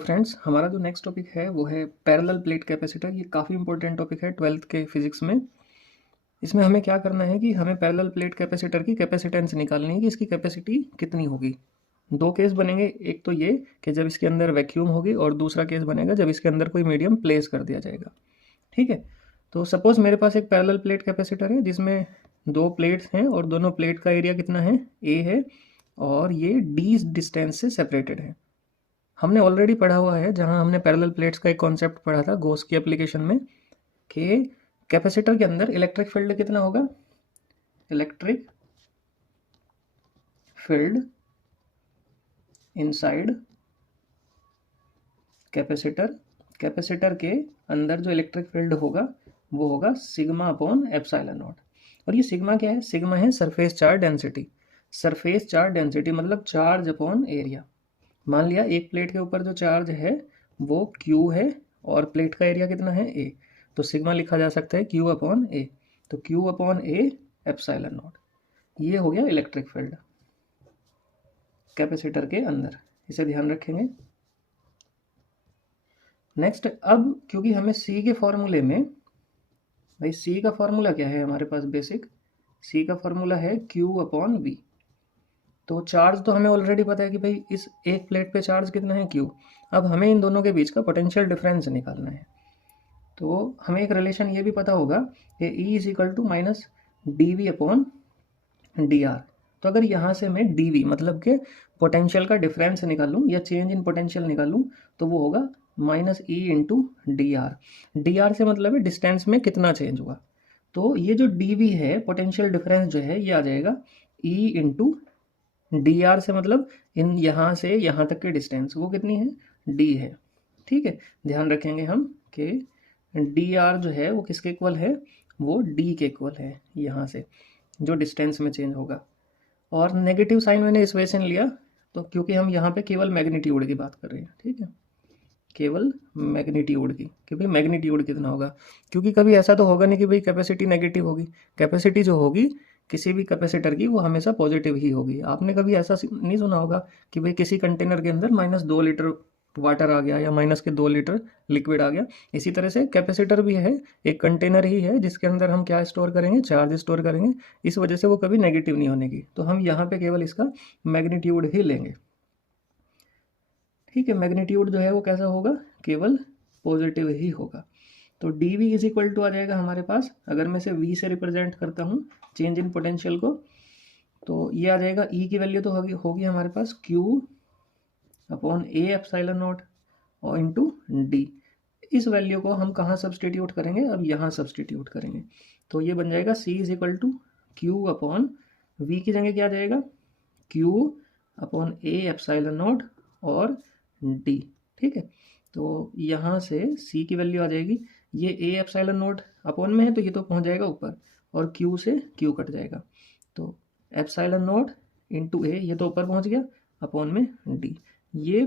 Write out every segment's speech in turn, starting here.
Friends, हमारा जो next topic है वो है पैरेलल प्लेट कैपेसिटर। ये काफ़ी इंपॉर्टेंट टॉपिक है 12th के फिजिक्स में। इसमें हमें क्या करना है कि हमें पैरेलल प्लेट कैपेसिटर की कैपेसिटेंस निकालनी है कि इसकी कैपेसिटी कितनी होगी। दो केस बनेंगे, एक तो ये कि जब इसके अंदर वैक्यूम होगी और दूसरा केस बनेगा जब इसके अंदर कोई मीडियम प्लेस कर दिया जाएगा। ठीक है, तो सपोज़ मेरे पास एक पैरेलल प्लेट कैपेसिटर है जिसमें दो प्लेट्स हैं और दोनों प्लेट का एरिया कितना है, ए है, और ये डी डिस्टेंस से सेपरेटेड है। हमने ऑलरेडी पढ़ा हुआ है, जहां हमने पैरेलल प्लेट्स का एक कॉन्सेप्ट पढ़ा था गॉस की एप्लीकेशन में, कि कैपेसिटर के अंदर इलेक्ट्रिक फील्ड कितना होगा। Electric field inside capacitor, capacitor के अंदर जो इलेक्ट्रिक फील्ड होगा वो होगा सिग्मा अपॉन एप्सिलॉन नॉट। और ये सिग्मा क्या है? सिग्मा है surface charge density. Surface charge density मतलब चार्ज अपॉन एरिया। मान लिया एक प्लेट के ऊपर जो चार्ज है वो Q है और प्लेट का एरिया कितना है, A, तो सिग्मा लिखा जा सकता है Q अपॉन A। तो Q upon A epsilon not, ये हो गया इलेक्ट्रिक फील्ड कैपेसिटर के अंदर। इसे ध्यान रखेंगे। नेक्स्ट, अब क्योंकि हमें C के फॉर्मूले में, भाई C का फॉर्मूला क्या है हमारे पास, बेसिक C का फॉर्मूला है Q अपॉन V। तो चार्ज तो हमें ऑलरेडी पता है कि भाई इस एक प्लेट पे चार्ज कितना है, Q। अब हमें इन दोनों के बीच का पोटेंशियल डिफरेंस निकालना है। तो हमें एक रिलेशन ये भी पता होगा कि E is equal to minus D V upon D R. तो अगर यहाँ से मैं डी वी मतलब कि पोटेंशियल का डिफरेंस निकालूँ या चेंज इन पोटेंशियल निकालूँ तो वो होगा minus E into D R. D R से मतलब है डिस्टेंस में कितना चेंज हुआ। तो ये जो डी वी है, पोटेंशियल डिफरेंस जो है, ये आ जाएगा E इंटू डी आर से मतलब इन यहाँ से यहाँ तक की डिस्टेंस वो कितनी है, डी है। ठीक है, ध्यान रखेंगे हम कि डी आर जो है वो किसके इक्वल है, वो डी के इक्वल है, यहाँ से जो डिस्टेंस में चेंज होगा। और नेगेटिव साइन मैंने इस वजह से लिया तो क्योंकि हम यहाँ पे केवल मैग्नीट्यूड की बात कर रहे हैं। ठीक है, केवल मैग्नीट्यूड की, कि भाई मैग्नीट्यूड कितना होगा, क्योंकि कभी ऐसा तो होगा नहीं कि भाई कैपेसिटी नेगेटिव होगी। कैपेसिटी जो होगी किसी भी कैपेसिटर की वो हमेशा पॉजिटिव ही होगी। आपने कभी ऐसा नहीं सुना होगा कि भाई किसी कंटेनर के अंदर -2 लीटर वाटर आ गया या -2 लीटर लिक्विड आ गया। इसी तरह से कैपेसिटर भी है, एक कंटेनर ही है जिसके अंदर हम क्या स्टोर करेंगे, चार्ज स्टोर करेंगे। इस वजह से वो कभी नेगेटिव नहीं होने की, तो हम यहाँ पे केवल इसका मैग्नीट्यूड ही लेंगे। ठीक है, मैग्नीट्यूड जो है वो कैसा होगा, केवल पॉजिटिव ही होगा। तो D V is equal to आ जाएगा हमारे पास, अगर मैं इसे वी से रिप्रेजेंट करता हूँ चेंज इन पोटेंशियल को, तो ये आ जाएगा ई की वैल्यू तो होगी हमारे पास Q upon A epsilon naught और इंटू डी। इस वैल्यू को हम कहाँ सब्सटीट्यूट करेंगे, अब यहाँ सब्सटीट्यूट करेंगे। तो ये बन जाएगा C is equal to Q upon V की जगह क्या आ जाएगा, Q upon A epsilon naught और डी। ठीक है, तो यहाँ से C की वैल्यू आ जाएगी, ये ए एप्सिलॉन नोट अपॉन में है तो ये तो पहुँच जाएगा ऊपर और Q से Q कट जाएगा। तो एप्सिलॉन नोट इंटू ए, ये तो ऊपर पहुँच गया, अपॉन में D। ये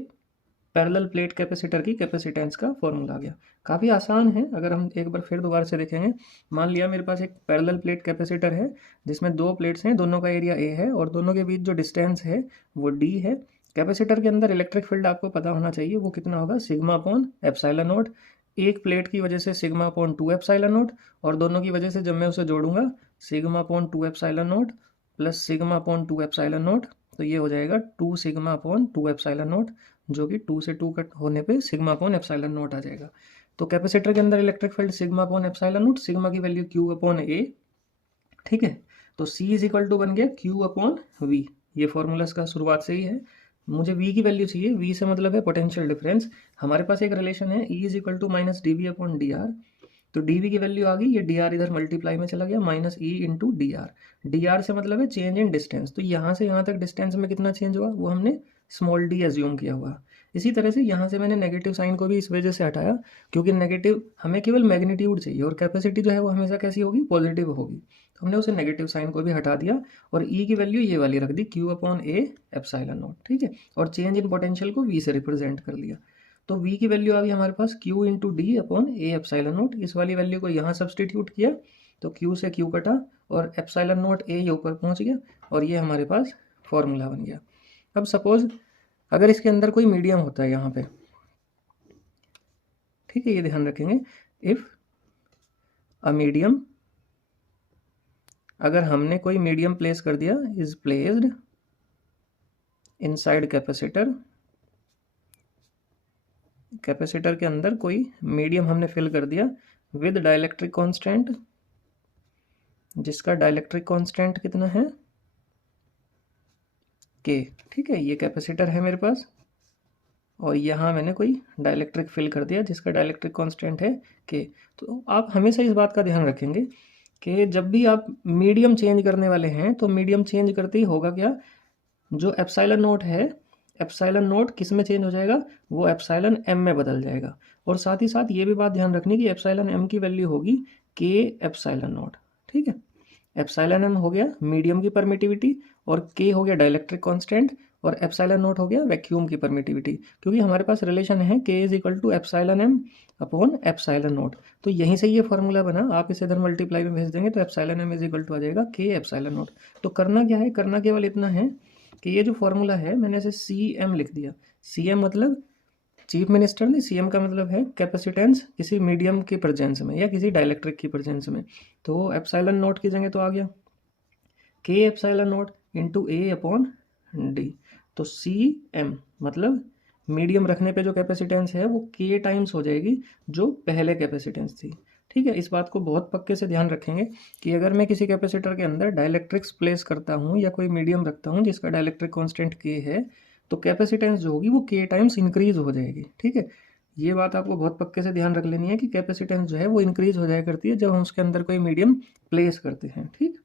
पैरेलल प्लेट कैपेसिटर की कैपेसिटेंस का फॉर्मूला आ गया। काफ़ी आसान है, अगर हम एक बार फिर दोबारा से देखेंगे। मान लिया मेरे पास एक पैरेलल प्लेट कैपेसिटर है जिसमें दो प्लेट्स हैं, दोनों का एरिया A है और दोनों के बीच जो डिस्टेंस है वो D है। कैपेसिटर के अंदर इलेक्ट्रिक फील्ड आपको पता होना चाहिए, वो कितना होगा, सिग्मा अपॉन एप्सिलॉन नॉट। एक प्लेट की वजह से सिग्मा अपॉन 2 एप्सिलॉन नॉट और दोनों की वजह से जब मैं उसे जोड़ूंगा sigma upon 2 epsilon not plus sigma upon 2 epsilon not, तो ये हो जाएगा 2 सिग्मा अपॉन 2 एप्सिलॉन नॉट, जो कि 2 से 2 कट होने पे सिग्मा अपॉन एप्सिलॉन नॉट आ जाएगा। तो कैपेसिटर के अंदर electric field sigma upon epsilon not, sigma की वैल्यू Q अपॉन A। ठीक है, तो C इज इक्वल टू बन गया Q अपॉन V। ये फॉर्मूला इसका शुरुआत से ही है। मुझे V की वैल्यू चाहिए, V से मतलब है पोटेंशियल डिफरेंस। हमारे पास एक रिलेशन है E is equal to minus D V upon D R. तो डी वी की वैल्यू आ गई, ये डी आर इधर मल्टीप्लाई में चला गया, minus E into D R. D R से मतलब है चेंज इन डिस्टेंस, तो यहाँ से यहाँ तक डिस्टेंस में कितना चेंज हुआ वो हमने स्मॉल डी एज्यूम किया हुआ। इसी तरह से यहाँ से मैंने नेगेटिव साइन को भी इस वजह से हटाया क्योंकि नेगेटिव हमें केवल मैग्नीट्यूड चाहिए और कैपेसिटी जो है वो हमेशा कैसी होगी, पॉजिटिव होगी। तो हमने उसे नेगेटिव साइन को भी हटा दिया और E की वैल्यू ये वाली रख दी, Q upon A epsilon not. ठीक है, और चेंज इन पोटेंशियल को V से रिप्रेजेंट कर लिया। तो V की वैल्यू आ गई हमारे पास Q into D upon A epsilon not. इस वाली वैल्यू को यहाँ सब्सटीट्यूट किया तो Q से Q कटा और एप्सिलॉन नॉट A ये ऊपर पहुँच गया और ये हमारे पास फॉर्मूला बन गया। अब सपोज अगर इसके अंदर कोई मीडियम होता है यहाँ पे, ठीक है, ये ध्यान रखेंगे। इफ़ अ मीडियम, अगर हमने कोई मीडियम प्लेस कर दिया, is placed inside capacitor, capacitor के अंदर कोई मीडियम हमने फिल कर दिया विद डाइलेक्ट्रिक कांस्टेंट, जिसका डाइलेक्ट्रिक कांस्टेंट कितना है, के। ठीक है, ये कैपेसिटर है मेरे पास और यहाँ मैंने कोई डाइलेक्ट्रिक फिल कर दिया जिसका डाइलेक्ट्रिक कांस्टेंट है के। तो आप हमेशा इस बात का ध्यान रखेंगे कि जब भी आप मीडियम चेंज करने वाले हैं तो मीडियम चेंज करते ही होगा क्या, जो एप्सिलॉन नोट है, एप्सिलॉन नोट किस में चेंज हो जाएगा, वो एप्सिलॉन एम में बदल जाएगा। और साथ ही साथ ये भी बात ध्यान रखनी कि एप्सिलॉन एम की वैल्यू होगी के एप्सिलॉन नोट। ठीक है, एप्सिलॉन एम हो गया मीडियम की परमिटिविटी और के हो गया डाइलेक्ट्रिक कांस्टेंट और एप्सिलॉन नोट हो गया वैक्यूम की परमिटिविटी, क्योंकि हमारे पास रिलेशन है K is equal to epsilon M upon epsilon naught. तो यहीं से ये फॉर्मूला बना, आप इसे इधर मल्टीप्लाई में भेज देंगे तो epsilon M is equal to आ जाएगा के एप्सिलॉन नोट। तो करना क्या है, करना केवल इतना है कि ये जो फॉर्मूला है मैंने इसे सी एम लिख दिया। सी एम मतलब चीफ मिनिस्टर ने, सी एम का मतलब है कैपेसिटेंस किसी मीडियम की प्रेजेंस में या किसी डाइलेक्ट्रिक की प्रेजेंस में। तो एप्सिलॉन नोट की जगह तो आ गया के एप्सिलॉन नोट इंटू ए अपॉन डी। तो सी एम मतलब मीडियम रखने पे जो कैपेसिटेंस है वो के टाइम्स हो जाएगी जो पहले कैपेसिटेंस थी। ठीक है, इस बात को बहुत पक्के से ध्यान रखेंगे कि अगर मैं किसी कैपेसिटर के अंदर डाइलेक्ट्रिक्स प्लेस करता हूँ या कोई मीडियम रखता हूँ जिसका डाइलेक्ट्रिक कांस्टेंट के है, तो कैपेसिटेंस जो होगी वो के टाइम्स इंक्रीज हो जाएगी। ठीक है, ये बात आपको बहुत पक्के से ध्यान रख लेनी है कि कैपेसिटेंस जो है वो इंक्रीज हो जाया करती है जब हम उसके अंदर कोई मीडियम प्लेस करते हैं। ठीक।